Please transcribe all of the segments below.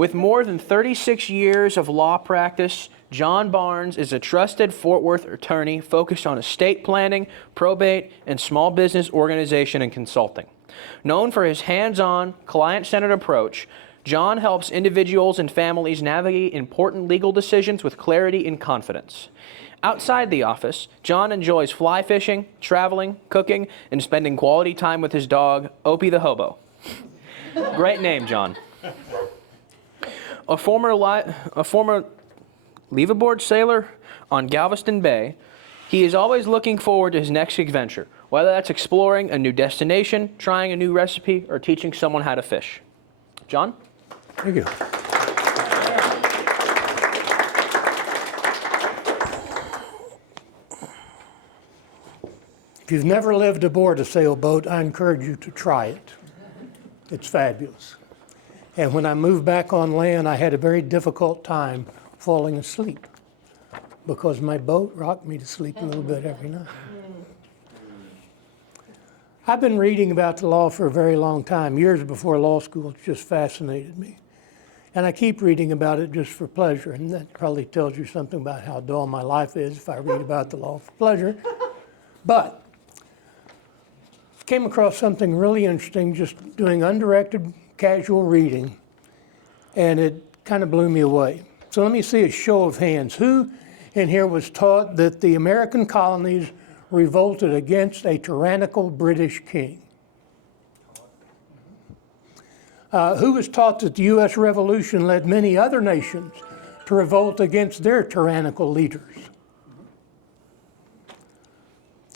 With more than 36 years of law practice, John Barnes is a trusted Fort Worth attorney focused on estate planning, probate, and small business organization and consulting. Known for his hands-on, client-centered approach, John helps individuals and families navigate important legal decisions with clarity and confidence. Outside the office, John enjoys fly fishing, traveling, cooking, and spending quality time with his dog, Opie the Hobo. Great name, John. A former leave-aboard sailor on Galveston Bay, he is always looking forward to his next adventure, whether that's exploring a new destination, trying a new recipe, or teaching someone how to fish. John? Thank you. If you've never lived aboard a sailboat, I encourage you to try it. It's fabulous. And when I moved back on land, I had a very difficult time falling asleep because my boat rocked me to sleep a little bit every night. I've been reading about the law for a very long time. Years before law school, it just fascinated me. And I keep reading about it just for pleasure, and that probably tells you something about how dull my life is if I read about the law for pleasure. But came across something really interesting just doing undirected casual reading, and it kind of blew me away. So let me see a show of hands. Who in here was taught that the American colonies revolted against a tyrannical British king? Who was taught that the U.S. Revolution led many other nations to revolt against their tyrannical leaders?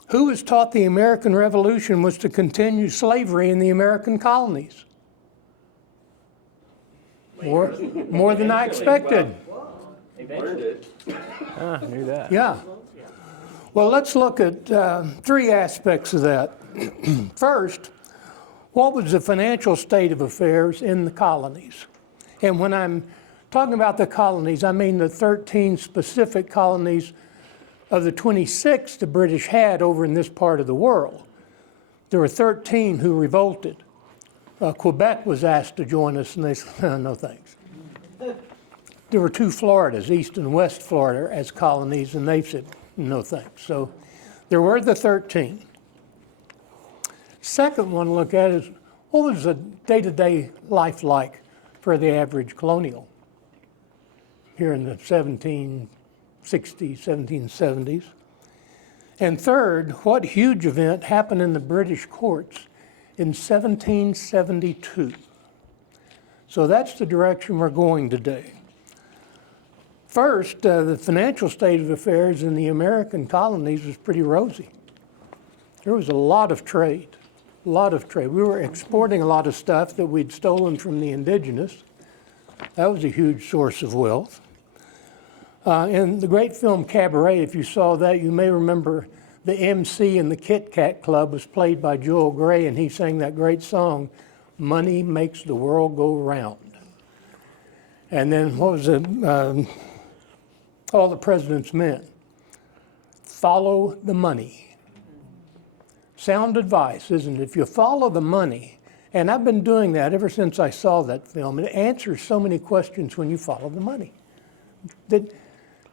Who was taught the American Revolution was to continue slavery in the American colonies? More than I expected. I knew that. Yeah. Well, let's look at three aspects of that. First, what was the financial state of affairs in the colonies? And when I'm talking about the colonies, I mean the 13 specific colonies of the 26 the British had over in this part of the world. There were 13 who revolted. Quebec was asked to join us, and they said, no thanks. There were two Floridas, East and West Florida, as colonies, and they said, no thanks. So there were the 13. Second one to look at is, what was the day-to-day life like for the average colonial here in the 1760s, 1770s? And third, what huge event happened in the British courts in 1772? So that's the direction we're going today. First, the financial state of affairs in the American colonies was pretty rosy. There was a lot of trade, a lot of trade. We were exporting a lot of stuff that we'd stolen from the indigenous. That was a huge source of wealth. In the great film Cabaret, if you saw that, you may remember the MC in the Kit Kat Club was played by Joel Grey, and he sang that great song, "Money Makes the World Go Round." And then what was it? All the President's Men. Follow the money. Sound advice, isn't it? If you follow the money, and I've been doing that ever since I saw that film, it answers so many questions when you follow the money. The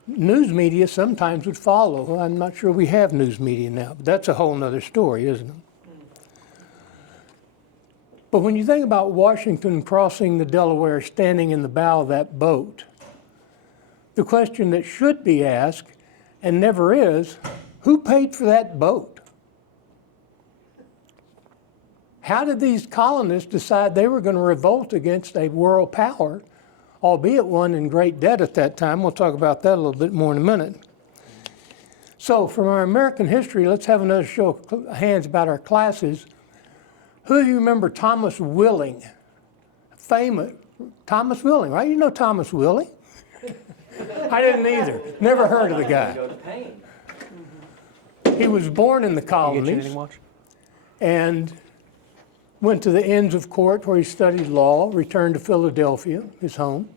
news media sometimes would follow. I'm not sure we have news media now, but that's a whole other story, isn't it? But when you think about Washington crossing the Delaware, standing in the bow of that boat, the question that should be asked, and never is, who paid for that boat? How did these colonists decide they were going to revolt against a world power, albeit one in great debt at that time? We'll talk about that a little bit more in a minute. So from our American history, let's have another show of hands about our classes. Who of you remember Thomas Willing? Famous Thomas Willing, right? You know Thomas Willing? I didn't either. Never heard of the guy. He was born in the colonies and went to the Inns of Court where he studied law, returned to Philadelphia, his home,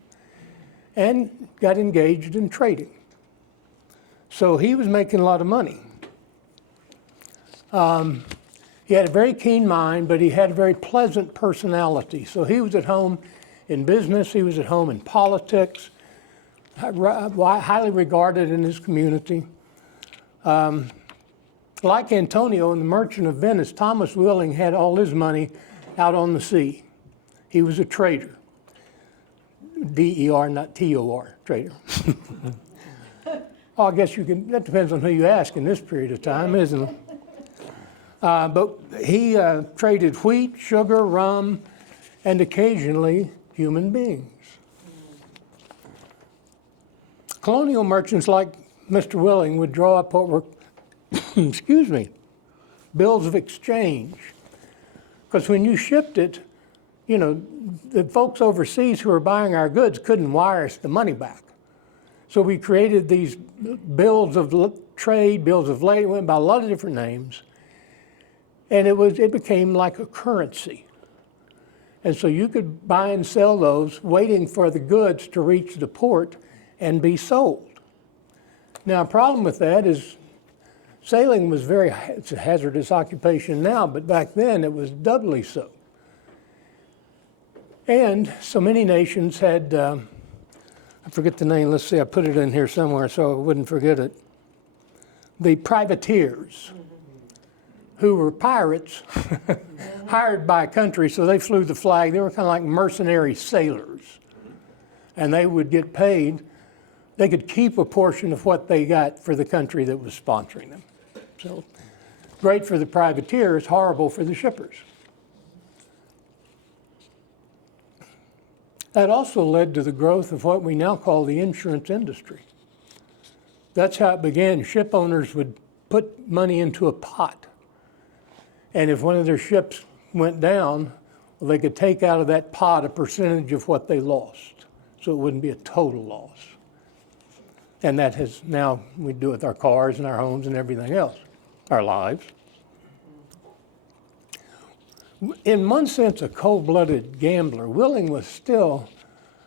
and got engaged in trading. So he was making a lot of money. He had a very keen mind, but he had a very pleasant personality. So he was at home in business, he was at home in politics, highly regarded in his community. Like Antonio in The Merchant of Venice, Thomas Willing had all his money out on the sea. He was a trader. D-E-R, not T-O-R, trader. Oh, I guess that depends on who you ask in this period of time, isn't it? But he traded wheat, sugar, rum, and occasionally human beings. Colonial merchants like Mr. Willing would draw up what were, excuse me, bills of exchange. Because when you shipped it, you know, the folks overseas who were buying our goods couldn't wire us the money back. So we created these bills of trade, bills of lading, went by a lot of different names. And it became like a currency. And so you could buy and sell those, waiting for the goods to reach the port and be sold. Now, a problem with that is sailing was it's a hazardous occupation now, but back then it was doubly so. And so many nations had, I forget the name, let's see, I put it in here somewhere so I wouldn't forget it. The privateers, who were pirates, hired by a country, so they flew the flag. They were kind of like mercenary sailors. And they would get paid. They could keep a portion of what they got for the country that was sponsoring them. So great for the privateers, horrible for the shippers. That also led to the growth of what we now call the insurance industry. That's how it began. Ship owners would put money into a pot. And if one of their ships went down, well, they could take out of that pot a percentage of what they lost. So it wouldn't be a total loss. And that has now, we do it with our cars and our homes and everything else, our lives. In one sense, a cold-blooded gambler. Willing was still,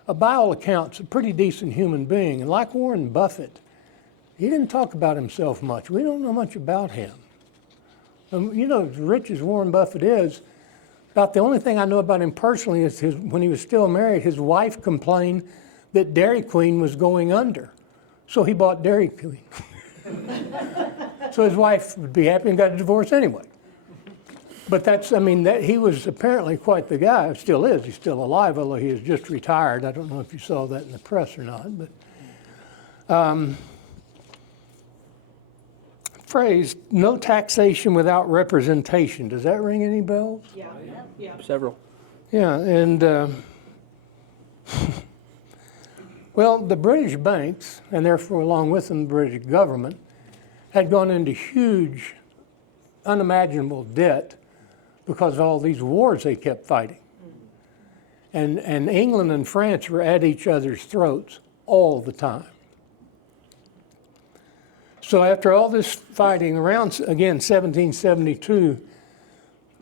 by all accounts, a pretty decent human being. And like Warren Buffett, he didn't talk about himself much. We don't know much about him. You know, as rich as Warren Buffett is, about the only thing I know about him personally is when he was still married, his wife complained that Dairy Queen was going under. So he bought Dairy Queen. So his wife would be happy and got a divorce anyway. But he was apparently quite the guy. Still is. He's still alive, although he is just retired. I don't know if you saw that in the press or not. But phrase, no taxation without representation. Does that ring any bells? Yeah. Several. Yeah, and well, the British banks, and therefore along with them the British government, had gone into huge, unimaginable debt because of all these wars they kept fighting. And England and France were at each other's throats all the time. So after all this fighting, around, again, 1772,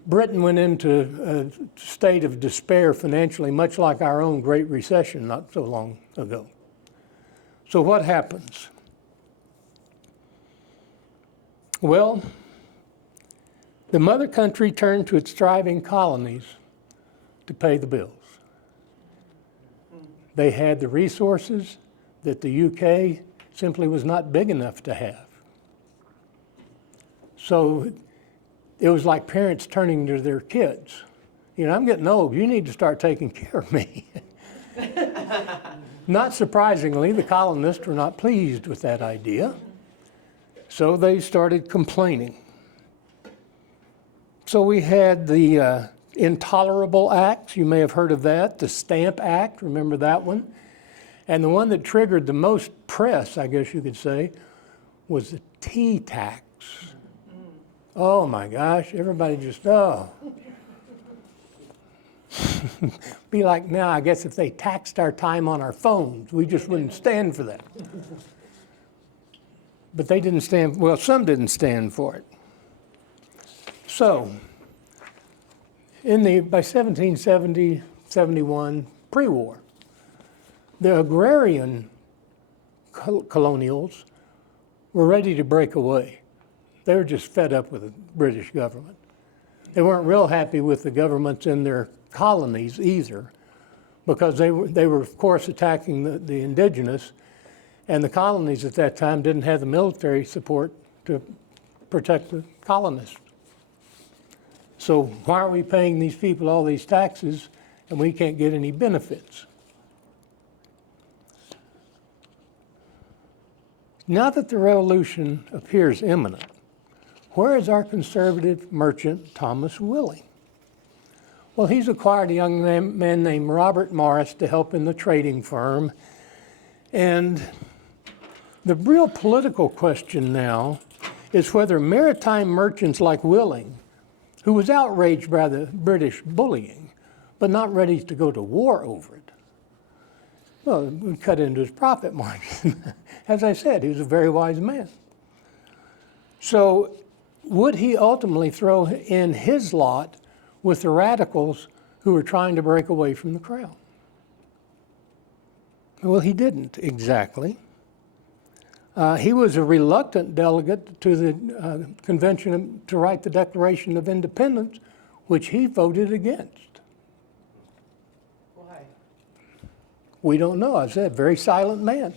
Britain went into a state of despair financially, much like our own Great Recession not so long ago. So what happens? Well, the mother country turned to its thriving colonies to pay the bills. They had the resources that the UK simply was not big enough to have. So it was like parents turning to their kids. You know, I'm getting old. You need to start taking care of me. Not surprisingly, the colonists were not pleased with that idea. So they started complaining. So we had the Intolerable Acts. You may have heard of that. The Stamp Act, remember that one? And the one that triggered the most press, I guess you could say, was the tea tax. Oh my gosh, everybody just, oh. Be like now, I guess if they taxed our time on our phones, we just wouldn't stand for that. But they didn't stand, well, some didn't stand for it. So, by 1770, 71, pre-war, the agrarian colonials were ready to break away. They were just fed up with the British government. They weren't real happy with the governments in their colonies either, because they were of course attacking the indigenous, and the colonies at that time didn't have the military support to protect the colonists. So why are we paying these people all these taxes and we can't get any benefits? Now that the revolution appears imminent, where is our conservative merchant Thomas Willing? Well, he's acquired a young man named Robert Morris to help in the trading firm. And the real political question now is whether maritime merchants like Willing, who was outraged by the British bullying, but not ready to go to war over it, well, we cut into his profit margin. As I said, he was a very wise man. So would he ultimately throw in his lot with the radicals who were trying to break away from the crown? Well, he didn't exactly. He was a reluctant delegate to the convention to write the Declaration of Independence, which he voted against. Why? We don't know. I said, very silent man.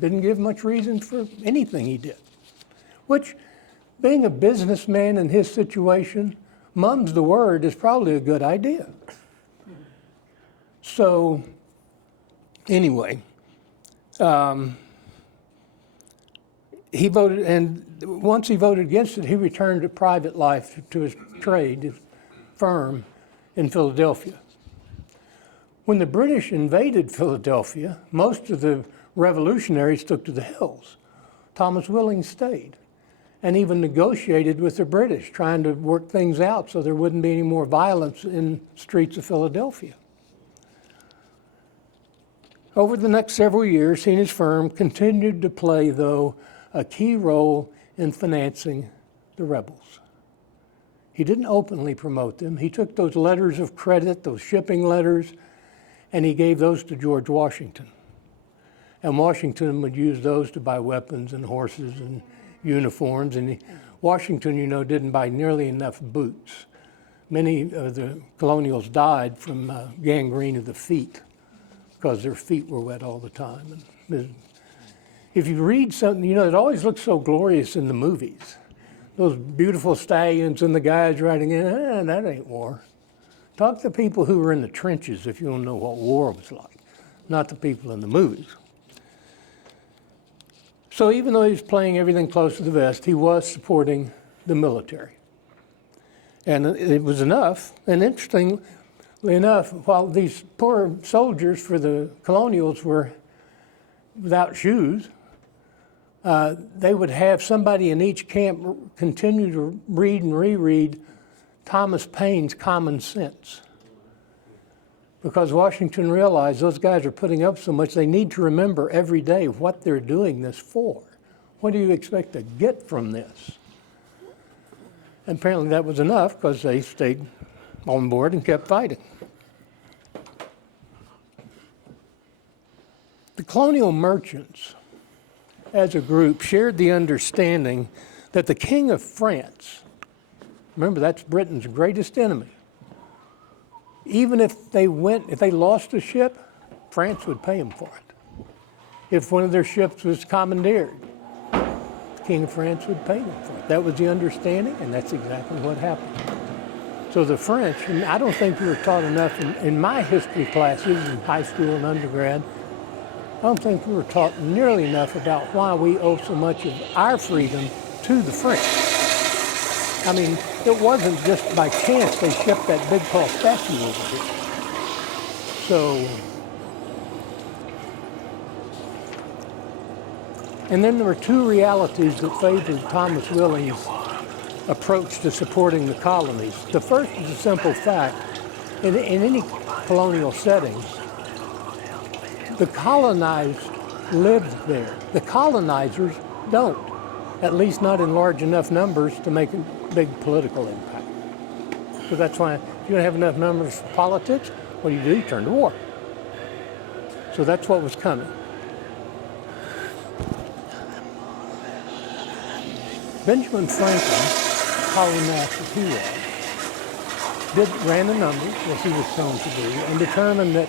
Didn't give much reason for anything he did. Which, being a businessman in his situation, mum's the word is probably a good idea. So, anyway, he voted, and once he voted against it, he returned to private life, to his trade, his firm in Philadelphia. When the British invaded Philadelphia, most of the revolutionaries took to the hills. Thomas Willing stayed and even negotiated with the British, trying to work things out so there wouldn't be any more violence in the streets of Philadelphia. Over the next several years, he and his firm continued to play, though, a key role in financing the rebels. He didn't openly promote them. He took those letters of credit, those shipping letters, and he gave those to George Washington. And Washington would use those to buy weapons and horses and uniforms. And Washington, you know, didn't buy nearly enough boots. Many of the colonials died from gangrene of the feet because their feet were wet all the time. And if you read something, you know, it always looks so glorious in the movies. Those beautiful stallions and the guys riding in, that ain't war. Talk to people who were in the trenches if you want to know what war was like, not the people in the movies. So even though he was playing everything close to the vest, he was supporting the military. And it was enough, and interestingly enough, while these poor soldiers for the colonials were without shoes, they would have somebody in each camp continue to read and reread Thomas Paine's Common Sense. Because Washington realized those guys are putting up so much, they need to remember every day what they're doing this for. What do you expect to get from this? And apparently that was enough because they stayed on board and kept fighting. The colonial merchants, as a group, shared the understanding that the King of France, remember that's Britain's greatest enemy, even if they lost a ship, France would pay them for it. If one of their ships was commandeered, the King of France would pay them for it. That was the understanding, and that's exactly what happened. So the French, and I don't think we were taught enough in my history classes in high school and undergrad, I don't think we were taught nearly enough about why we owe so much of our freedom to the French. I mean, it wasn't just by chance they shipped that big tall statue over here. So, and then there were two realities that favored Thomas Willing's approach to supporting the colonies. The first is a simple fact. In any colonial settings, the colonized lived there. The colonizers don't, at least not in large enough numbers to make a big political impact. So that's why if you don't have enough numbers for politics, what do? You turn to war. So that's what was coming. Benjamin Franklin, polymath as he was, ran the numbers, as he was shown to do, and determined that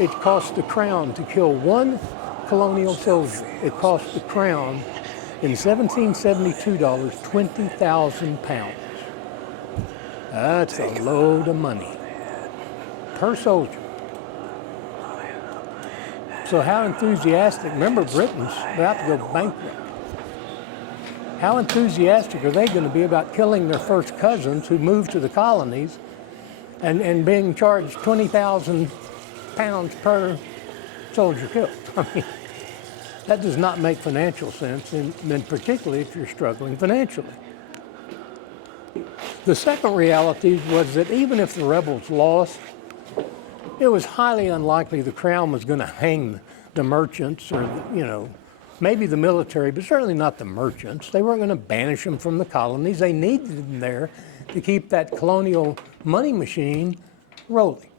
it cost the crown to kill one colonial soldier. It cost the crown in 1772 20,000 pounds. That's a load of money per soldier. So how enthusiastic, remember Britain's about to go bankrupt. How enthusiastic are they going to be about killing their first cousins who moved to the colonies and being charged 20,000 pounds per soldier killed? I mean, that does not make financial sense, and particularly if you're struggling financially. The second reality was that even if the rebels lost, it was highly unlikely the crown was going to hang the merchants or, maybe the military, but certainly not the merchants. They weren't going to banish them from the colonies. They needed them there to keep that colonial money machine rolling.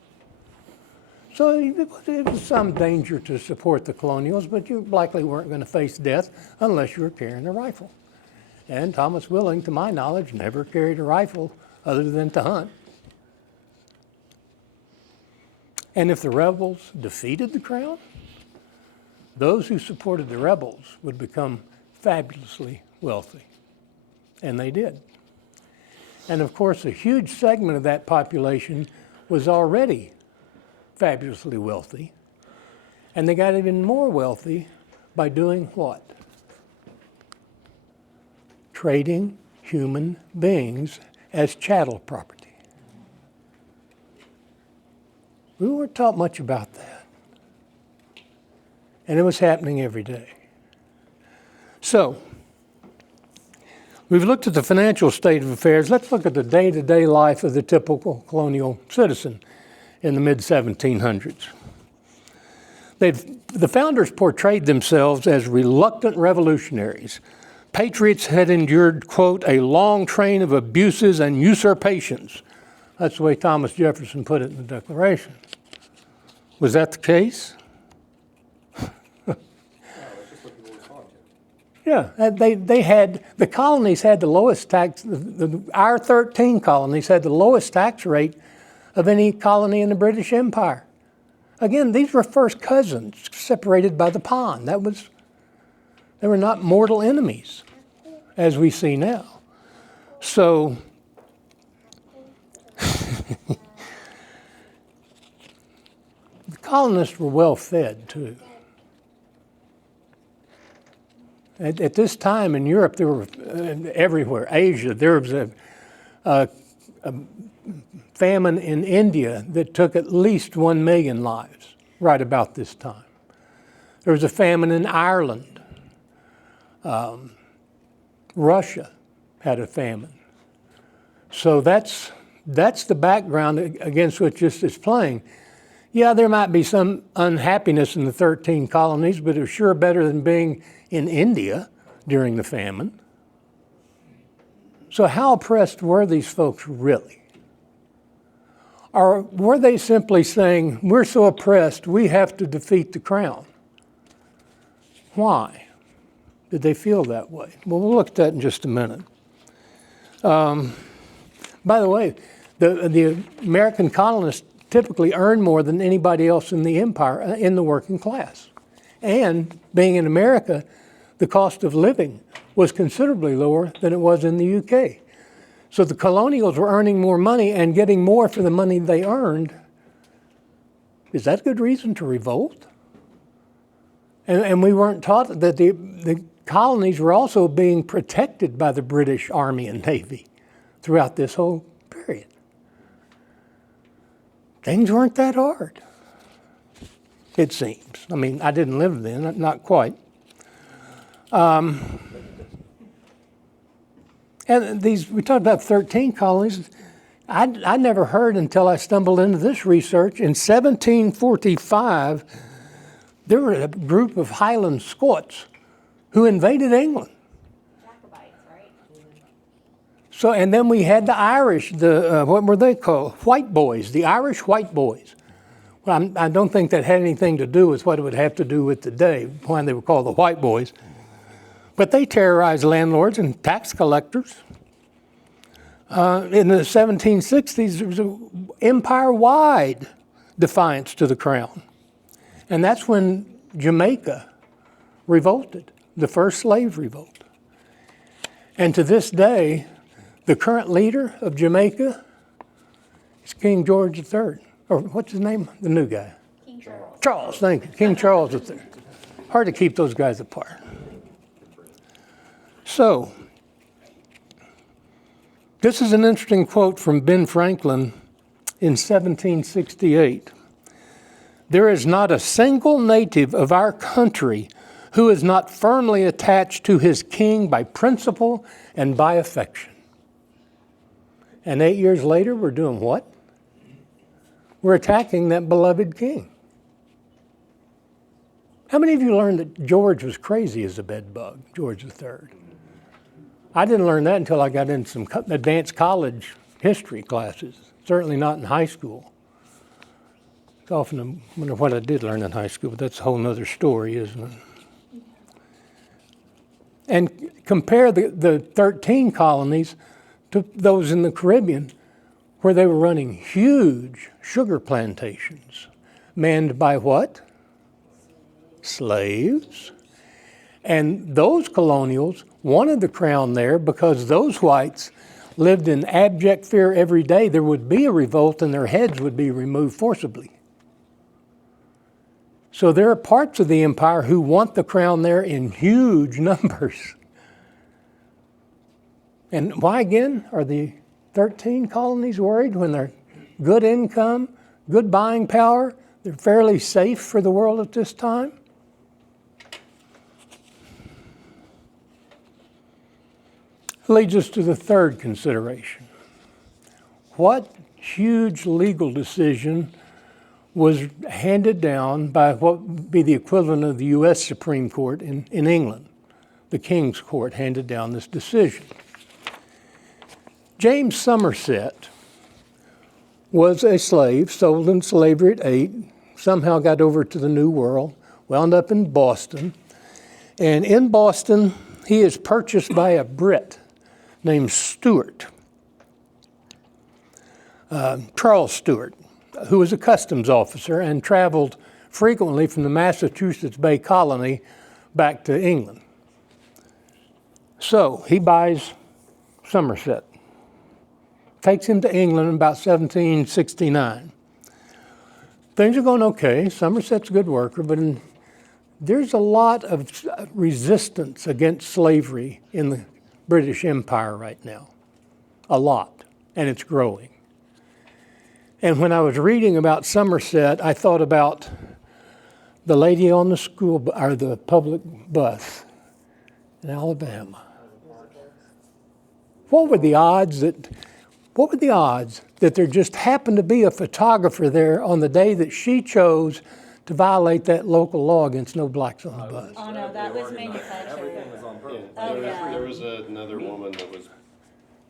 So it was some danger to support the colonials, but you likely weren't going to face death unless you were carrying a rifle. And Thomas Willing, to my knowledge, never carried a rifle other than to hunt. And if the rebels defeated the crown, those who supported the rebels would become fabulously wealthy. And they did. And of course, a huge segment of that population was already fabulously wealthy. And they got even more wealthy by doing what? Trading human beings as chattel property. We weren't taught much about that. And it was happening every day. So, we've looked at the financial state of affairs. Let's look at the day-to-day life of the typical colonial citizen in the mid-1700s. The founders portrayed themselves as reluctant revolutionaries. Patriots had endured, quote, a long train of abuses and usurpations. That's the way Thomas Jefferson put it in the Declaration. Was that the case? Yeah, the colonies had the lowest tax, our 13 colonies had the lowest tax rate of any colony in the British Empire. Again, these were first cousins separated by the pond. They were not mortal enemies, as we see now. So, the colonists were well fed too. At this time in Europe, there were everywhere, Asia, there was a famine in India that took at least 1 million lives right about this time. There was a famine in Ireland. Russia had a famine. So that's the background against which this is playing. Yeah, there might be some unhappiness in the 13 colonies, but it was sure better than being in India during the famine. So how oppressed were these folks really? Or were they simply saying, we're so oppressed, we have to defeat the crown? Why did they feel that way? Well, we'll look at that in just a minute. By the way, the American colonists typically earned more than anybody else in the empire, in the working class. And being in America, the cost of living was considerably lower than it was in the UK. So the colonials were earning more money and getting more for the money they earned. Is that a good reason to revolt? And we weren't taught that the colonies were also being protected by the British Army and Navy throughout this whole period. Things weren't that hard, it seems. I mean, I didn't live then, not quite. And we talked about 13 colonies. I never heard until I stumbled into this research. In 1745, there were a group of Highland Scots who invaded England. Jacobites, right? So, and then we had the Irish, what were they called? White boys, the Irish white boys. Well, I don't think that had anything to do with what it would have to do with today, when they were called the white boys. But they terrorized landlords and tax collectors. In the 1760s, there was an empire-wide defiance to the crown. And that's when Jamaica revolted, the first slave revolt. And to this day, the current leader of Jamaica is King George III. Or what's his name? The new guy. King Charles. Charles, thank you. King Charles III. Hard to keep those guys apart. So, this is an interesting quote from Ben Franklin in 1768. There is not a single native of our country who is not firmly attached to his king by principle and by affection. And 8 years later, we're doing what? We're attacking that beloved king. How many of you learned that George was crazy as a bedbug, George III? I didn't learn that until I got into some advanced college history classes, certainly not in high school. I often wonder what I did learn in high school, but that's a whole other story, isn't it? And compare the 13 colonies to those in the Caribbean, where they were running huge sugar plantations, manned by what? Slaves. And those colonials wanted the crown there because those whites lived in abject fear every day there would be a revolt and their heads would be removed forcibly. So there are parts of the empire who want the crown there in huge numbers. And why again are the 13 colonies worried when they're good income, good buying power, they're fairly safe for the world at this time? Leads us to the third consideration. What huge legal decision was handed down by what would be the equivalent of the U.S. Supreme Court in England? The King's Court handed down this decision. James Somerset was a slave, sold in slavery at 8, somehow got over to the New World, wound up in Boston. And in Boston, he is purchased by a Brit named Stewart, Charles Stewart, who was a customs officer and traveled frequently from the Massachusetts Bay Colony back to England. So he buys Somerset, takes him to England in about 1769. Things are going okay. Somerset's a good worker, but there's a lot of resistance against slavery in the British Empire right now. A lot. And it's growing. And when I was reading about Somerset, I thought about the lady on the school or the public bus in Alabama. What were the odds that there just happened to be a photographer there on the day that she chose to violate that local law against no blacks on the bus? Oh, no, that was manufactured. Everything was on purpose. Oh, yeah. There was another woman that was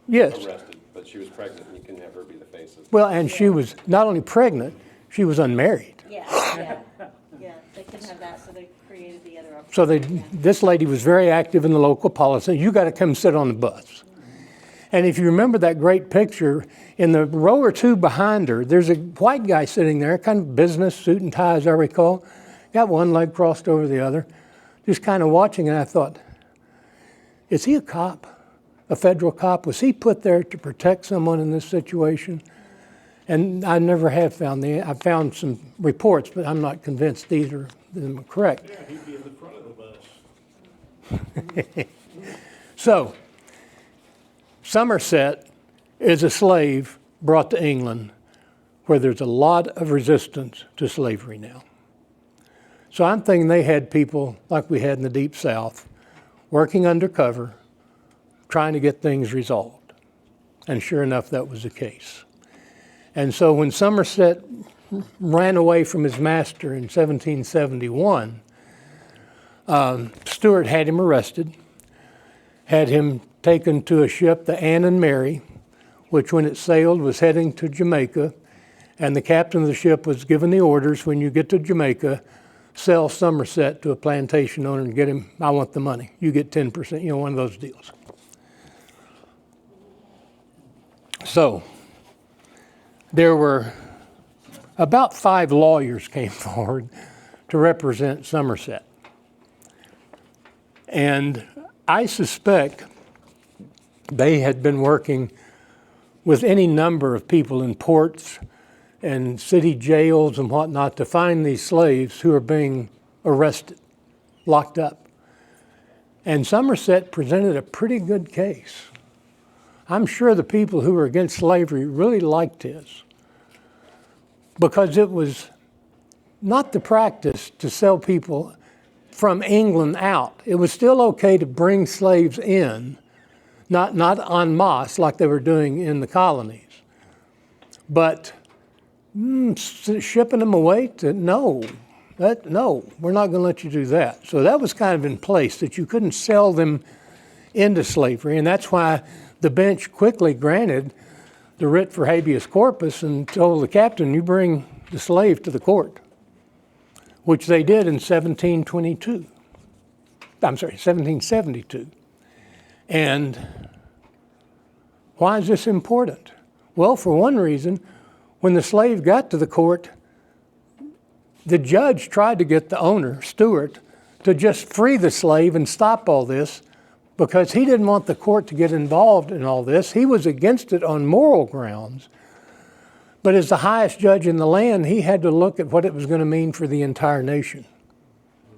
Yes. arrested, but she was pregnant, and you couldn't have her be the face of. Well, and she was not only pregnant, she was unmarried. Yeah, yeah, they couldn't have that, so they created the other option. So this lady was very active in the local policy. You got to come sit on the bus. And if you remember that great picture, in the row or two behind her, there's a white guy sitting there, kind of business, suit and tie, as I recall. Got one leg crossed over the other, just kind of watching, and I thought, is he a cop? A federal cop? Was he put there to protect someone in this situation? And I never have found I found some reports, but I'm not convinced either of them are correct. Yeah, he'd be in the front of the bus. So, Somerset is a slave brought to England where there's a lot of resistance to slavery now. So I'm thinking they had people like we had in the Deep South working undercover, trying to get things resolved. And sure enough, that was the case. And so when Somerset ran away from his master in 1771, Stuart had him arrested, had him taken to a ship, the Anne and Mary, which when it sailed was heading to Jamaica, and the captain of the ship was given the orders, when you get to Jamaica, sell Somerset to a plantation owner and get him, I want the money. You get 10%, one of those deals. So there were about 5 lawyers came forward to represent Somerset. And I suspect they had been working with any number of people in ports and city jails and whatnot to find these slaves who are being arrested, locked up. And Somerset presented a pretty good case. I'm sure the people who were against slavery really liked his, because it was not the practice to sell people from England out. It was still okay to bring slaves in, not en masse like they were doing in the colonies. But shipping them away to, no, we're not going to let you do that. So that was kind of in place, that you couldn't sell them into slavery. And that's why the bench quickly granted the writ for habeas corpus and told the captain, you bring the slave to the court, which they did in 1772. And why is this important? Well, for one reason, when the slave got to the court, the judge tried to get the owner, Stewart, to just free the slave and stop all this, because he didn't want the court to get involved in all this. He was against it on moral grounds. But as the highest judge in the land, he had to look at what it was going to mean for the entire nation,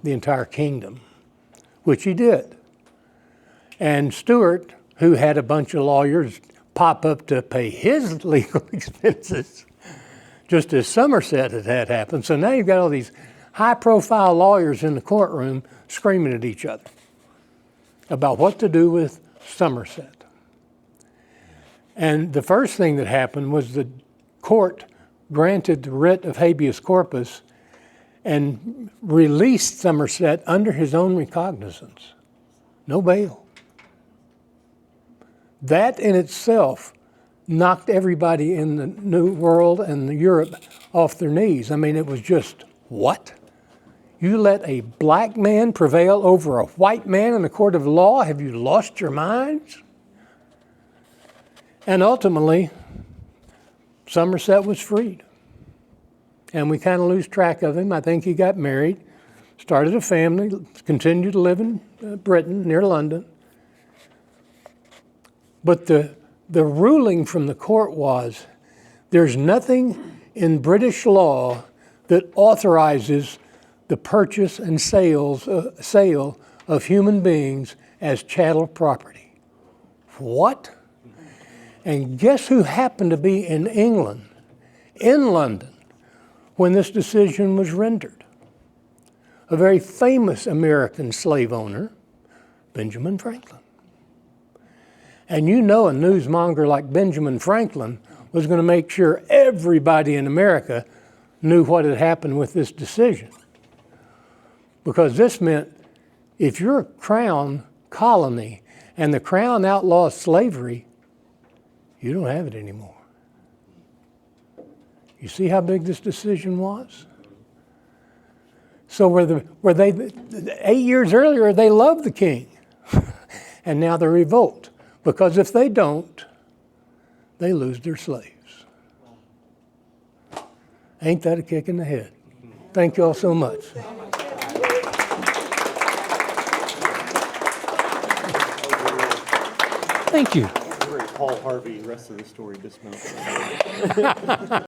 the entire kingdom, which he did. And Stewart, who had a bunch of lawyers pop up to pay his legal expenses, just as Somerset had happened. So now you've got all these high-profile lawyers in the courtroom screaming at each other about what to do with Somerset. And the first thing that happened was the court granted the writ of habeas corpus and released Somerset under his own recognizance. No bail. That in itself knocked everybody in the New World and Europe off their knees. I mean, it was just, what? You let a black man prevail over a white man in a court of law? Have you lost your minds? And ultimately, Somerset was freed. And we kind of lose track of him. I think he got married, started a family, continued to live in Britain, near London. But the ruling from the court was, there's nothing in British law that authorizes the purchase and sale of human beings as chattel property. What? And guess who happened to be in England, in London, when this decision was rendered? A very famous American slave owner, Benjamin Franklin. And you know a newsmonger like Benjamin Franklin was going to make sure everybody in America knew what had happened with this decision. Because this meant if you're a crown colony and the crown outlaws slavery, you don't have it anymore. You see how big this decision was? So where they 8 years earlier, they loved the king. And now they revolt. Because if they don't, they lose their slaves. Ain't that a kick in the head? Thank you all so much. Thank you. Very Paul Harvey, rest of the story dismounted.